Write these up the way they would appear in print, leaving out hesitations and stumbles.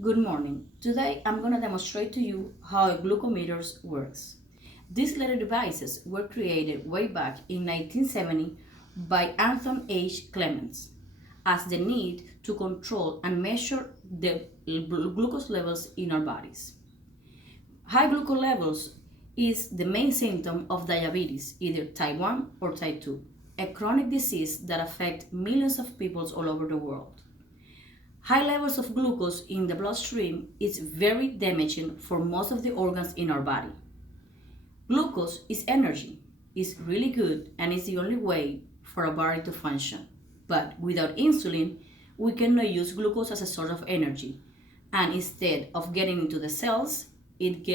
Good morning. Today I'm going to demonstrate to you how a glucometer works. These little devices were created way back in 1970 by Anthony H. Clements as the need to control and measure the glucose levels in our bodies. High glucose levels is the main symptom of diabetes, either type 1 or type 2, a chronic disease that affects millions of people all over the world. High levels of glucose in the bloodstream is very damaging for most of the organs in our body. Glucose is energy, it's really good, and it's the only way for our body to function. But without insulin, we cannot use glucose as a source of energy, and instead of getting into the cells, it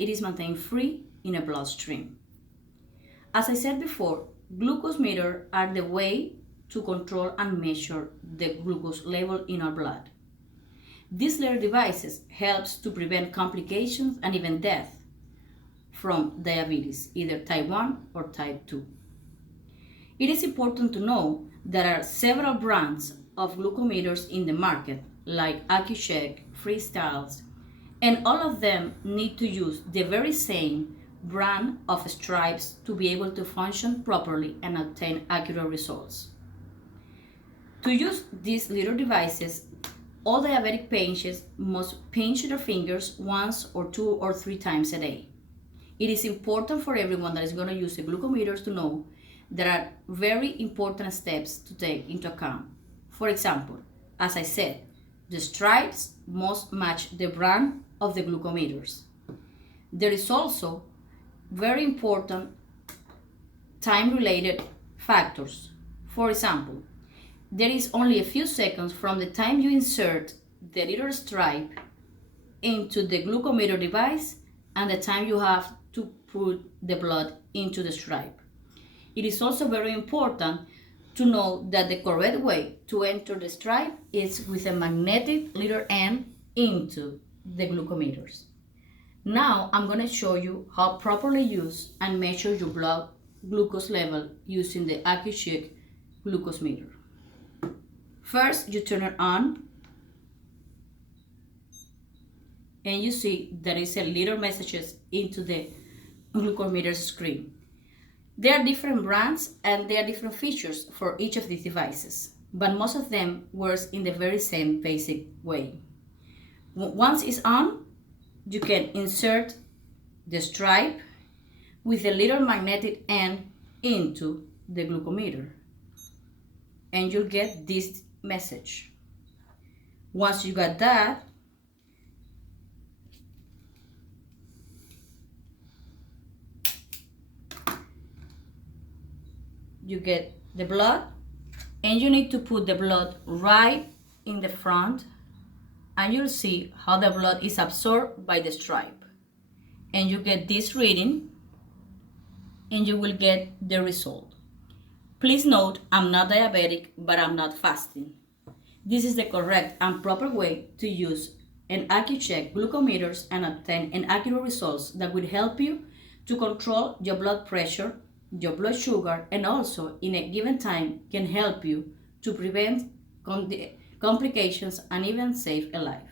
is maintained free in a bloodstream. As I said before, glucose meters are the way to control and measure the glucose level in our blood. These little devices helps to prevent complications and even death from diabetes, either type 1 or type 2. It is important to know there are several brands of glucometers in the market, like Accu-Check, Freestyles, and all of them need to use the very same brand of stripes to be able to function properly and obtain accurate results. To use these little devices, all diabetic patients must pinch their fingers once or 2 or 3 times a day. It is important for everyone that is going to use a glucometer to know there are very important steps to take into account. For example, as I said, the stripes must match the brand of the glucometers. There is also very important time-related factors. For example, there is only a few seconds from the time you insert the little stripe into the glucometer device and the time you have to put the blood into the stripe. It is also very important to know that the correct way to enter the stripe is with a magnetic little end into the glucometers. Now I'm going to show you how properly use and measure your blood glucose level using the Accu-Check glucose meter. First, you turn it on and you see there is a little messages into the glucometer screen. There are different brands and there are different features for each of these devices, but most of them works in the very same basic way. Once it's on, you can insert the stripe with a little magnetic end into the glucometer, and you'll get this message. Once you got that, you get the blood, and you need to put the blood right in the front, and you'll see how the blood is absorbed by the stripe, and you get this reading and you will get the result. Please note, I'm not diabetic, but I'm not fasting. This is the correct and proper way to use an Accu-Check glucometers and obtain an accurate results that will help you to control your blood pressure, your blood sugar, and also in a given time can help you to prevent complications and even save a life.